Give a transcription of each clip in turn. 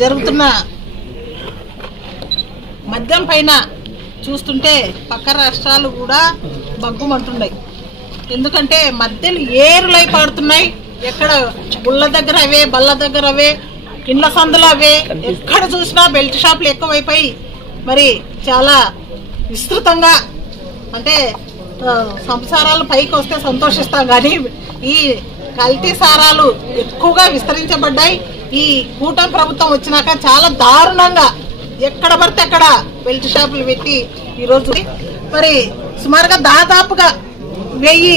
జరుగుతున్న మద్యం పైన చూస్తుంటే పక్క రాష్ట్రాలు కూడా బగ్గుమంటున్నాయి. ఎందుకంటే మద్యలు ఏరులై పాడుతున్నాయి. ఎక్కడ గుళ్ళ దగ్గర అవే, బల్ల దగ్గర అవే, ఇండ్ల సందులు అవే, ఎక్కడ చూసినా బెల్ట్ షాపులు ఎక్కువైపోయి మరి చాలా విస్తృతంగా అంటే సంసారాలు పైకి వస్తే సంతోషిస్తాం, కానీ ఈ కల్తీ సారాలు ఎక్కువగా విస్తరించబడ్డాయి. ఈ కూటమి ప్రభుత్వం వచ్చినాక చాలా దారుణంగా ఎక్కడ పడితే అక్కడ బెల్ట్ షాపులు పెట్టి ఈరోజు మరి సుమారుగా దాదాపుగా 1000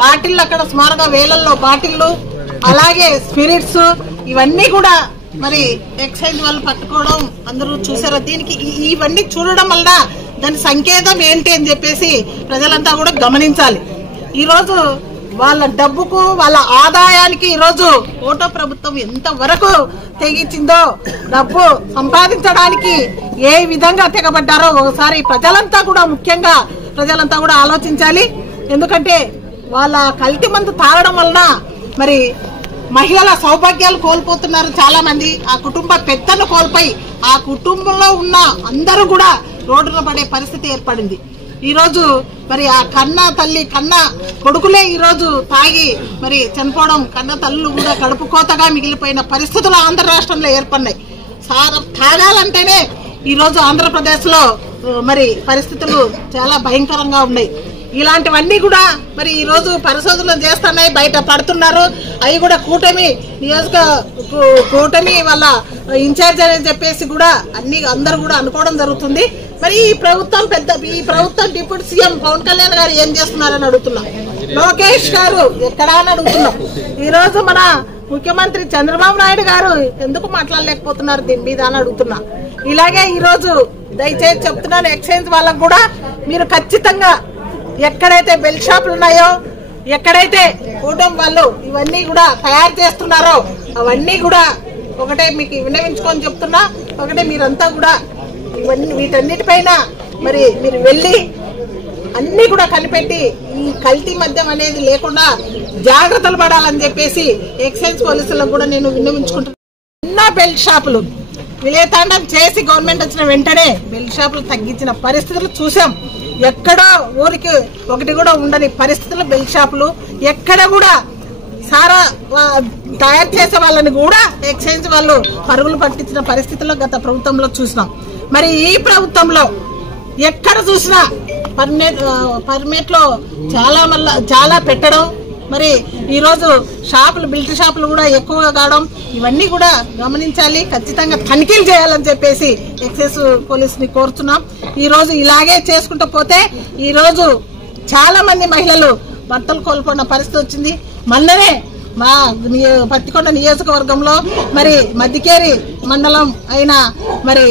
బాటిళ్ళు, అక్కడ సుమారుగా వేలల్లో బాటిళ్ళు, అలాగే స్పిరిట్స్, ఇవన్నీ కూడా మరి ఎక్సైజ్ వాళ్ళు పట్టుకోవడం అందరూ చూసారా. దీనికి ఇవన్నీ చూడడం వల్ల దాని సంకేతం ఏంటి అని చెప్పేసి ప్రజలంతా కూడా గమనించాలి. ఈరోజు వాళ్ళ డబ్బుకు, వాళ్ళ ఆదాయానికి ఈరోజు ఓటో ప్రభుత్వం ఎంతవరకు తెగించిందో, డబ్బు సంపాదించడానికి ఏ విధంగా తెగబడ్డారో ఒకసారి ప్రజలంతా కూడా, ముఖ్యంగా ప్రజలంతా కూడా ఆలోచించాలి. ఎందుకంటే వాళ్ళ కల్తీ మందు తాగడం వలన మరి మహిళల సౌభాగ్యాలు కోల్పోతున్నారు చాలా మంది. ఆ కుటుంబ పెద్దను కోల్పోయి ఆ కుటుంబంలో ఉన్న అందరూ కూడా రోడ్డున పడే పరిస్థితి ఏర్పడింది. ఈరోజు మరి ఆ కన్న తల్లి, కన్న కొడుకులే ఈరోజు తాగి మరి చనిపోవడం, కన్న తల్లులు కూడా కడుపు కోతగా మిగిలిపోయిన పరిస్థితులు ఆంధ్ర రాష్ట్రంలో ఏర్పడినాయి. తాగాలంటేనే ఈరోజు ఆంధ్రప్రదేశ్ లో మరి పరిస్థితులు చాలా భయంకరంగా ఉన్నాయి. ఇలాంటివన్నీ కూడా మరి ఈ రోజు పరిశోధనలు చేస్తున్నాయి, బయట పడుతున్నారు. అవి కూడా కూటమి వాళ్ళ ఇన్ఛార్జ్ అని చెప్పేసి కూడా అందరూ కూడా అనుకోవడం జరుగుతుంది. మరి ఈ ప్రభుత్వం డిప్యూటీ సీఎం పవన్ కళ్యాణ్ గారు ఏం చేస్తున్నారని అడుగుతున్నాం. లోకేష్ గారు ఎక్కడా అని అడుగుతున్నాం. ఈ రోజు మన ముఖ్యమంత్రి చంద్రబాబు నాయుడు గారు ఎందుకు మాట్లాడలేకపోతున్నారు దీని మీద అని అడుగుతున్నా. ఇలాగే ఈ రోజు దయచేసి చెప్తున్నాను, ఎక్సైజ్ వాళ్ళకు కూడా మీరు ఖచ్చితంగా ఎక్కడైతే బెల్ట్ షాపులు ఉన్నాయో, ఎక్కడైతే కూటమి వాళ్ళు ఇవన్నీ కూడా తయారు చేస్తున్నారో అవన్నీ కూడా ఒకటే మీకు విన్నవించుకొని చెప్తున్నా. ఒకటే మీరంతా కూడా వీటన్నిటిపైన మరి మీరు వెళ్ళి అన్ని కూడా కనిపెట్టి ఈ కల్తీ మద్యం అనేది లేకుండా జాగ్రత్తలు పడాలని చెప్పేసి ఎక్సైజ్ పోలీసులకు కూడా నేను విన్నవించుకుంటున్నాను. చిన్న బెల్ట్ షాపులు విలేతాండం చేసి గవర్నమెంట్ వచ్చిన వెంటనే బెల్ట్ షాపులు తగ్గించిన పరిస్థితులు చూసాం. ఎక్కడో ఊరికి ఒకటి కూడా ఉండని పరిస్థితులు బెల్ట్ షాపులు. ఎక్కడ కూడా సారా తయారు చేసే వాళ్ళని కూడా ఎక్సైజ్ వాళ్ళు పరుగులు పట్టించిన పరిస్థితుల్లో గత ప్రభుత్వంలో చూసినాం. మరి ఈ ప్రభుత్వంలో ఎక్కడ చూసినా పర్మిట్ లో చాలా పెట్టడం, మరి ఈరోజు బెల్ట్ షాపులు కూడా ఎక్కువగా కావడం, ఇవన్నీ కూడా గమనించాలి. ఖచ్చితంగా తనిఖీలు చేయాలని చెప్పేసి ఎక్సైజ్ పోలీసుని కోరుతున్నాం. ఈ రోజు ఇలాగే చేసుకుంటూ పోతే ఈ రోజు చాలా మంది మహిళలు భర్తలు కోల్పోయిన పరిస్థితి వచ్చింది. మొన్ననే మా పత్తికొండ నియోజకవర్గంలో మరి మద్దికేరి మండలం అయిన మరి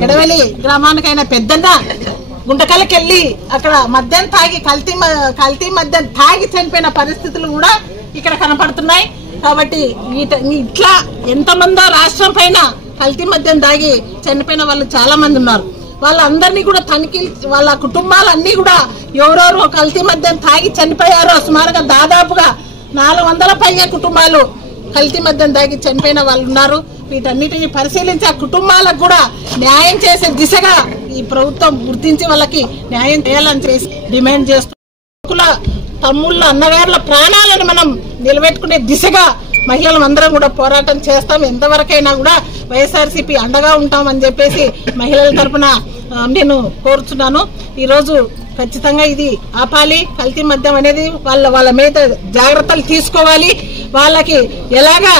గెడవెలి గ్రామానికైనా పెద్దన్న గుంటకల్లికెళ్ళి అక్కడ మద్యం తాగి కల్తీ మద్యం తాగి చనిపోయిన పరిస్థితులు కూడా ఇక్కడ కనపడుతున్నాయి. కాబట్టి ఇట్లా ఎంతమందో రాష్ట్రం పైన కల్తీ మద్యం తాగి చనిపోయిన వాళ్ళు చాలా మంది ఉన్నారు. వాళ్ళందరినీ కూడా వాళ్ళ కుటుంబాలన్నీ కూడా ఎవరెవరు కల్తీ మద్యం తాగి చనిపోయారో సుమారుగా దాదాపుగా 400 పైగా కుటుంబాలు కల్తీ మద్యం తాగి చనిపోయిన వాళ్ళు ఉన్నారు. వీటన్నిటిని పరిశీలించి ఆ కుటుంబాలకు కూడా న్యాయం చేసే దిశగా ఈ ప్రభుత్వం గుర్తించి వాళ్ళకి న్యాయం చేయాలని చేసి డిమాండ్ చేస్తున్న తమ్ముళ్ళ, అన్నగారుల ప్రాణాలను మనం నిలబెట్టుకునే దిశగా మహిళలు అందరం కూడా పోరాటం చేస్తాం. ఎంతవరకైనా కూడా వైఎస్ఆర్సీపీ అండగా ఉంటామని చెప్పేసి మహిళల తరఫున నేను కోరుతున్నాను. ఈరోజు ఖచ్చితంగా ఇది ఆపాలి. కల్తీ మద్యం అనేది వాళ్ళ మీద జాగ్రత్తలు తీసుకోవాలి. వాళ్ళకి ఎలాగా